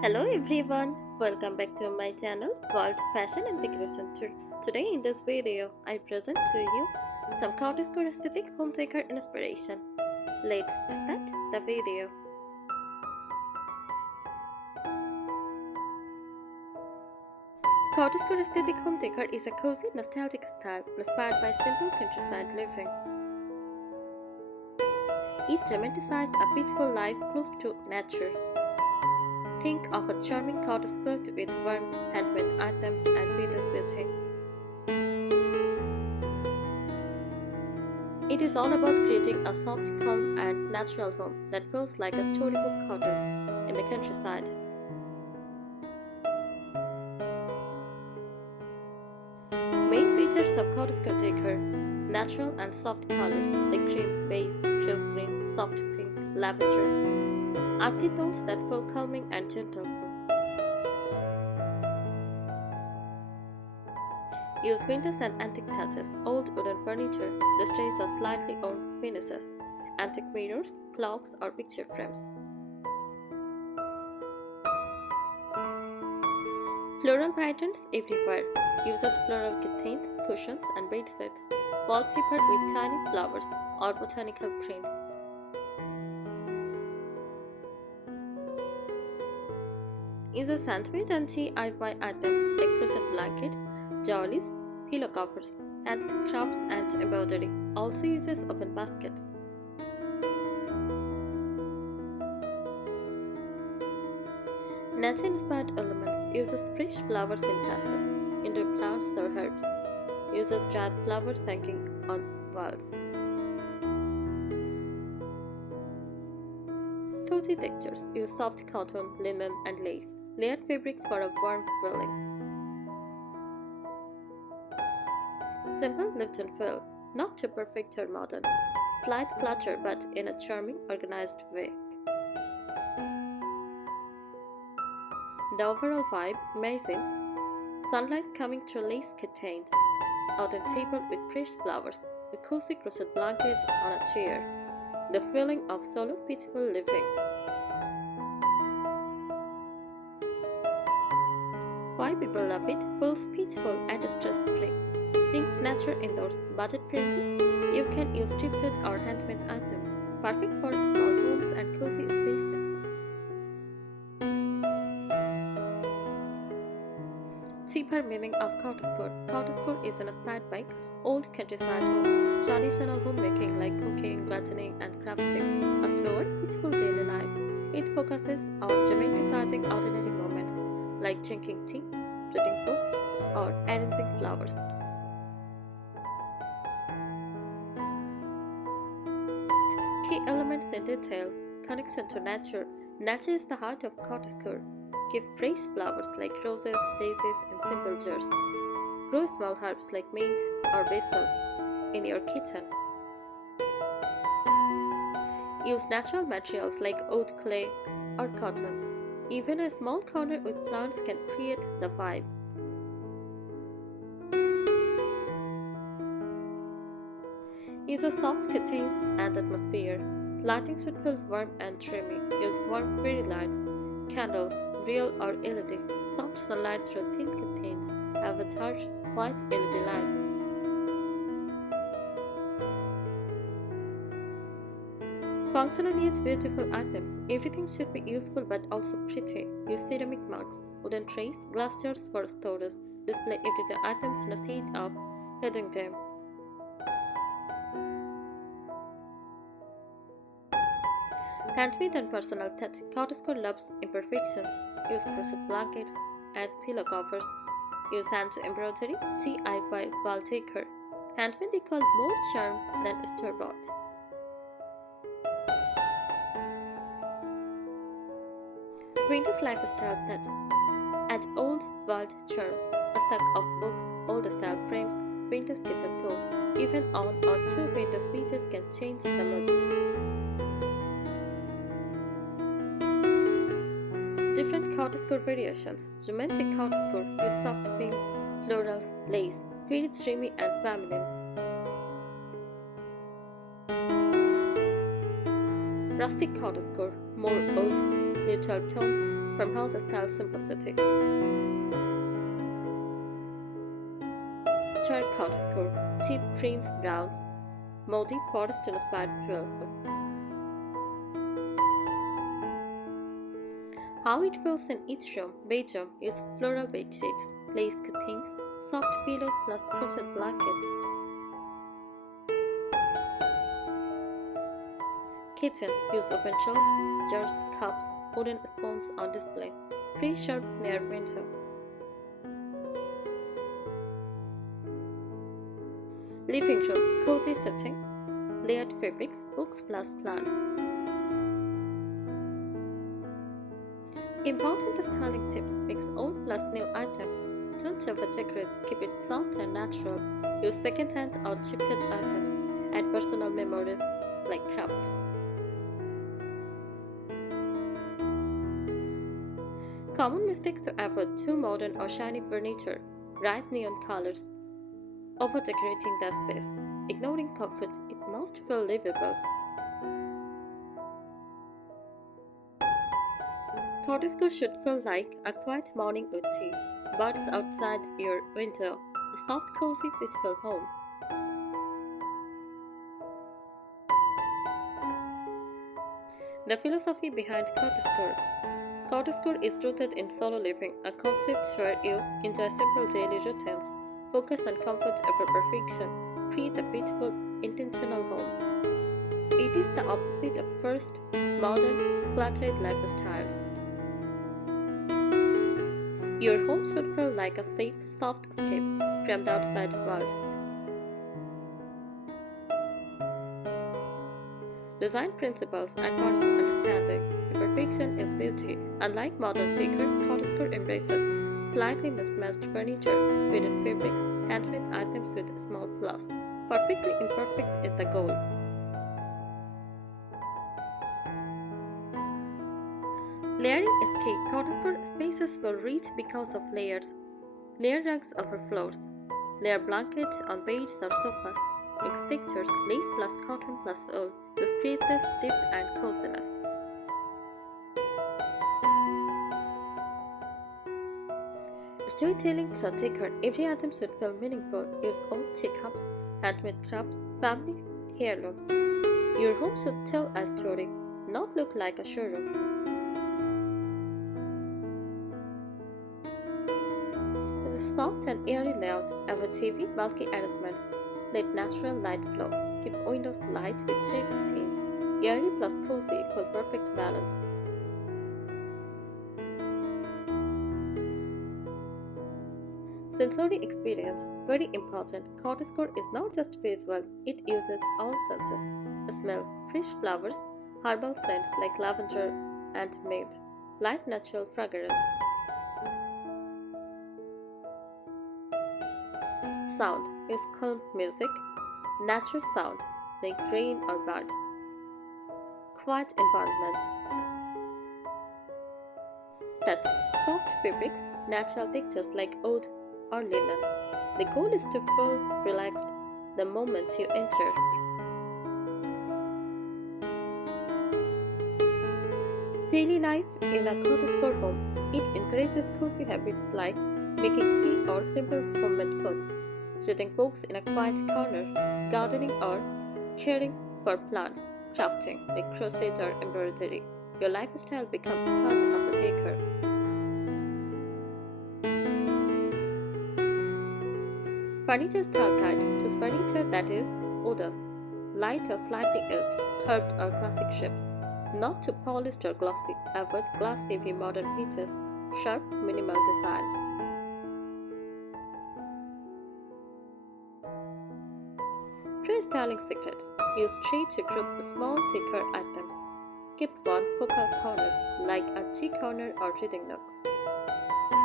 Hello everyone, welcome back to my channel called Fashion and Decoration. Today in this video, I present to you some Cottagecore aesthetic home decor inspiration. Let's start the video. Cottagecore aesthetic home decor is a cozy, nostalgic style inspired by simple countryside living. It romanticizes a peaceful life close to nature. Think of a charming cottage filled with warmth, handmade items, and vintage beauty. It is all about creating a soft, calm, and natural home that feels like a storybook cottage in the countryside. Main features of Cottagecore decor: natural and soft colors like cream, beige, rose green, soft pink, lavender. Earthy tones that feel calming and gentle. Use vintage and antique touches, old wooden furniture, displays of slightly worn finishes, antique mirrors, clocks, or picture frames. Floral patterns everywhere. Uses floral curtains, cushions, and bedsets, wallpaper with tiny flowers or botanical prints. Uses handmade and DIY items like crochet blankets, jollies, pillow covers, handmade crafts, and embroidery. Also uses oven baskets. Nature-inspired elements. Uses fresh flowers in vases, indoor plants or herbs. Uses dried flowers hanging on walls. Cozy textures. Use soft cotton, linen, and lace. Layered fabrics for a warm feeling. Simple lift and feel. Not too perfect or modern. Slight clutter but in a charming, organized way. The overall vibe, amazing. Sunlight coming through lace curtains. On a table with fresh flowers. A cozy crochet blanket on a chair. The feeling of solo peaceful living. Why people love it? Feels peaceful and stress-free. Brings nature indoors, budget-friendly. You can use thrifted or handmade items. Perfect for small homes and cozy spaces. Deeper meaning of Cottagecore. Cottagecore is inspired by old countryside homes, traditional homemaking like cooking, gardening, and crafting, a slower, peaceful daily life. It focuses on romanticizing ordinary moments like drinking tea, reading books, or arranging flowers. Key elements in detail: connection to nature. Nature is the heart of Cottagecore. Keep fresh flowers like roses, daisies in simple jars. Grow small herbs like mint or basil in your kitchen. Use natural materials like oat clay or cotton. Even a small corner with plants can create the vibe. Use a soft curtains and atmosphere. Lighting should feel warm and dreamy. Use warm fairy lights, candles, real or LED. Soft sunlight through thin curtains. Have a harsh white LED lights. Functional yet beautiful items. Everything should be useful but also pretty. Use ceramic mugs, wooden trays, glass jars for storage. Display everyday items instead of hiding them. Handmade and personal touch. Cottagecore loves imperfections. Use crochet blankets and pillow covers. Use hand embroidery, DIY wall decor. Handmade equal more charm than store-bought. Vintage lifestyle touch. Add old world charm. A stack of books, old style frames, vintage kitchen tools. Even one or two vintage pieces can change the mood. Different Cottagecore variations. Romantic Cottagecore use soft pinks, florals, lace, very dreamy and feminine. Rustic Cottagecore, more old, neutral tones, farmhouse style simplicity. Dark Cottagecore, deep greens, browns, moldy forest-inspired feel. How it feels in each room. Bedroom use floral bed sheets, lace curtains, soft pillows plus crochet blanket. Kitchen use open shelves, jars, cups, wooden spoons on display. Three shelves near window. Living room cozy setting, layered fabrics, books plus plants. Important styling tips: mix old plus new items. Don't over-decorate, keep it soft and natural. Use second-hand or thrifted items. Add personal memories like crafts. Common mistakes to avoid: too modern or shiny furniture, bright neon colors, over-decorating the space, ignoring comfort. It must feel livable. Cottagecore should feel like a quiet morning with tea, birds outside your window, a soft, cozy, beautiful home. The philosophy behind Cottagecore. Cottagecore is rooted in solo living, a concept where you enjoy simple daily routines, focus on comfort over perfection, create a beautiful, intentional home. It is the opposite of first, modern, cluttered lifestyles. Your home should feel like a safe, soft escape from the outside world. Design principles advance understanding. Imperfection is beauty. Unlike modern decor, Cottagecore embraces slightly mismatched furniture, faded fabrics, handmade items with small flaws. Perfectly imperfect is the goal. Layering is key. Cottagecore spaces will reach because of layers. Layer rugs over floors. Layer blankets on beds or sofas. Mix textures, lace plus cotton plus wool. This creates depth and coziness. Storytelling through decor. Every item should feel meaningful. Use old teacups, handmade crafts, family heirlooms. Your home should tell a story, not look like a showroom. With a soft and airy layout, avoid heavy, bulky arrangements. Let natural light flow. Keep windows light with shade curtains. Airy plus cozy equal perfect balance. Sensory experience, very important. Cottagecore is not just visual, it uses all senses. Smell, fresh flowers, herbal scents like lavender and mint, light natural fragrance. Sound, use calm music, natural sound like rain or birds. Quiet environment. Touch, soft fabrics, natural textures like wood or linen. The goal is to feel relaxed the moment you enter. Daily life in a Cottagecore home. It encourages cozy habits like making tea or simple homemade food, reading books in a quiet corner, gardening or caring for plants, crafting like crochet or embroidery. Your lifestyle becomes part of the decor. Furniture style guide. Choose furniture that is wooden, light or slightly edged, curved or classic shapes. Not too polished or glossy. Avoid glass-heavy modern pieces. Sharp, minimal design. Three styling secrets. Use three to group small decor items. Keep one focal corners like a tea corner or reading nooks.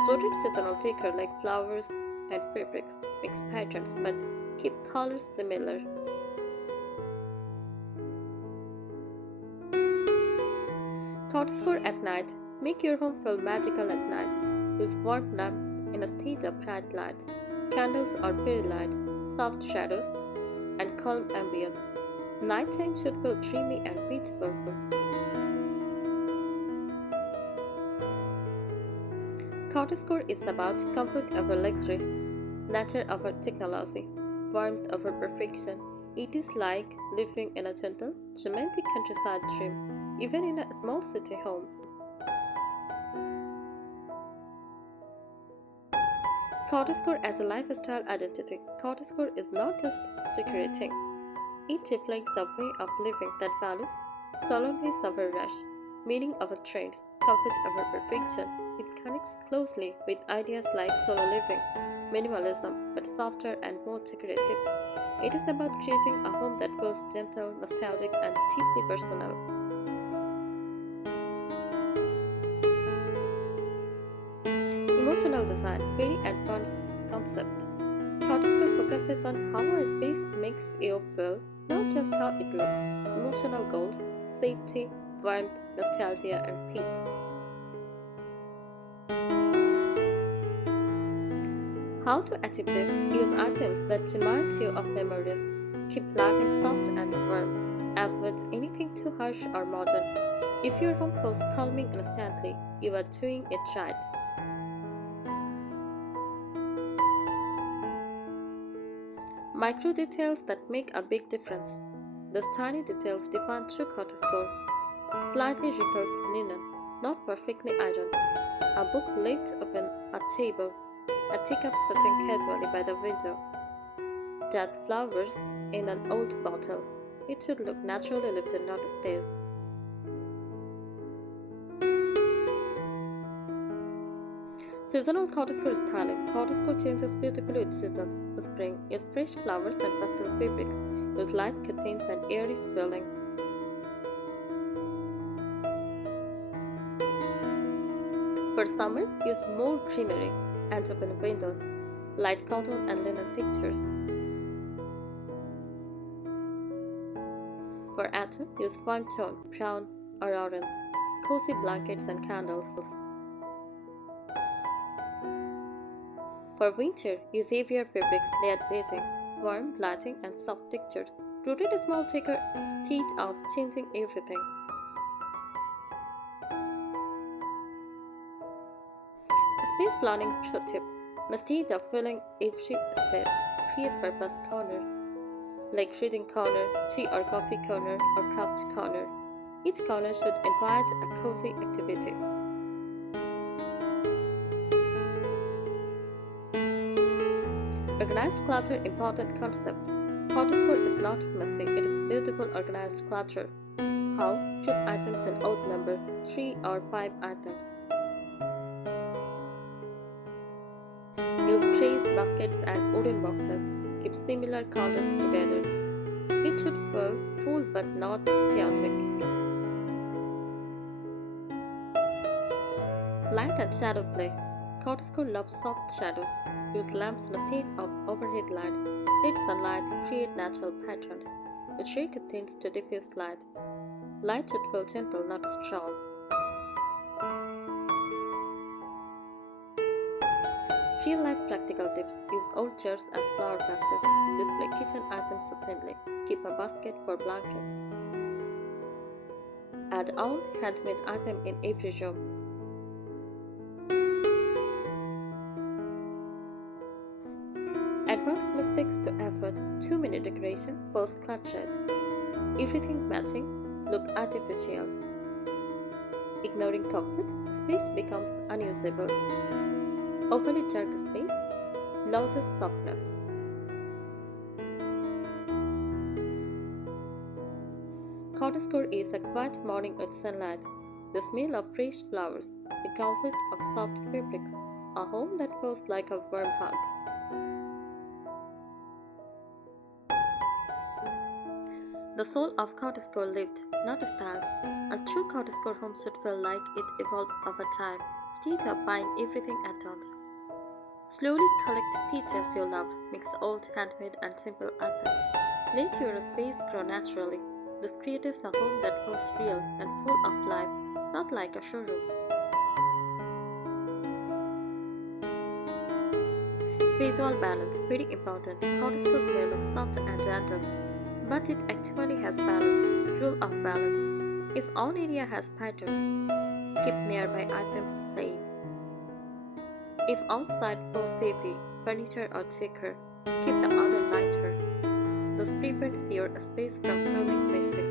Rotate seasonal decor like flowers and fabrics. Mix patterns but keep colors similar. Cottagecore at night. Make your home feel magical at night. Use warm lamp in a state of bright lights, candles or fairy lights, soft shadows, and calm ambience. Nighttime should feel dreamy and peaceful. Cottagecore is about comfort over luxury, nature over technology, warmth over perfection. It is like living in a gentle, romantic countryside dream, even in a small city home. Cottagecore as a lifestyle identity. Cottagecore is not just decorating. It reflects a way of living that values solemnity over rush, meaning over trends, comfort over perfection. It connects closely with ideas like solo living, minimalism, but softer and more decorative. It is about creating a home that feels gentle, nostalgic, and deeply personal. Emotional design, very advanced concept. Cottagecore focuses on how a space makes you feel, not just how it looks. Emotional goals, safety, warmth, nostalgia, and peace. How to achieve this? Use items that remind you of memories. Keep lighting soft and warm. Avoid anything too harsh or modern. If your home feels calming instantly, you are doing it right. Micro details that make a big difference. Those tiny details define true cottagecore. Slightly wrinkled linen, not perfectly ironed. A book left open, a table, a teacup sitting casually by the window. Dead flowers in an old bottle. It should look naturally lived and not staged. Seasonal cottagecore styling. Cottagecore changes beautifully with seasons. Spring, use fresh flowers and pastel fabrics. Use light curtains and airy filling. For summer, use more greenery and open windows, light cotton and linen textures. For autumn, use warm tone, brown or orange, cozy blankets and candles. For winter, use heavier fabrics, layered bedding, warm lighting and soft textures. Rotate a small decor instead of changing everything. Space planning tip. Instead of filling every space, create purpose corner, like reading corner, tea or coffee corner, or craft corner. Each corner should invite a cozy activity. Organized clutter, important concept. Cottagecore is not messy, it is beautiful organized clutter. How? Group items in odd number, 3 or 5 items. Use trays, baskets, and wooden boxes. Keep similar counters together. It should feel full but not chaotic. Light and shadow play. Cottagecore loves soft shadows. Use lamps instead of overhead lights. Let sunlight create natural patterns. Use shade curtains to diffuse light. Light should feel gentle, not strong. Real-life practical tips. Use old chairs as flower vases. Display kitchen items openly. Keep a basket for blankets. Add own handmade item in every room. Advanced mistakes to avoid. Too many decoration feels cluttered. Everything matching, look artificial. Ignoring comfort, space becomes unusable. Overly dark space loses softness. Cottagecore is a quiet morning with sunlight, the smell of fresh flowers, the comfort of soft fabrics, a home that feels like a warm hug. The soul of cottagecore lived, not styled. A true cottagecore home should feel like it evolved over time, instead of buying everything at once. Slowly collect pieces you love, mix old, handmade, and simple items. Let your space grow naturally. This creates a home that feels real and full of life, not like a showroom. Visual balance, very important. Cottagecore may look soft and random, but it actually has balance. Rule of balance. If all area has patterns, keep nearby items plain. If outside feels heavy, furniture or decor, keep the other lighter. This prevents your space from feeling messy.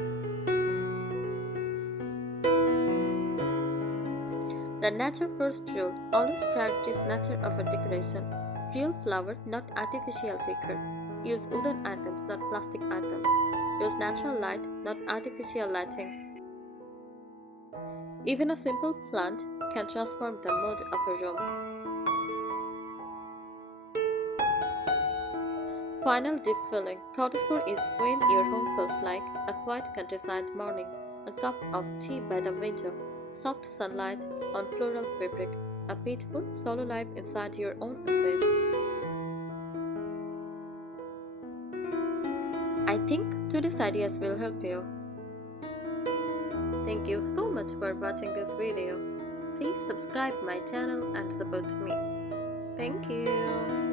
The nature first rule: always prioritize nature over decoration. Real flower, not artificial decor. Use wooden items, not plastic items. Use natural light, not artificial lighting. Even a simple plant can transform the mood of a room. Final deep feeling. Cottagecore is when your home feels like a quiet countryside morning, a cup of tea by the window, soft sunlight on floral fabric, a peaceful solo life inside your own space. I think today's ideas will help you. Thank you so much for watching this video. Please subscribe my channel and support me. Thank you.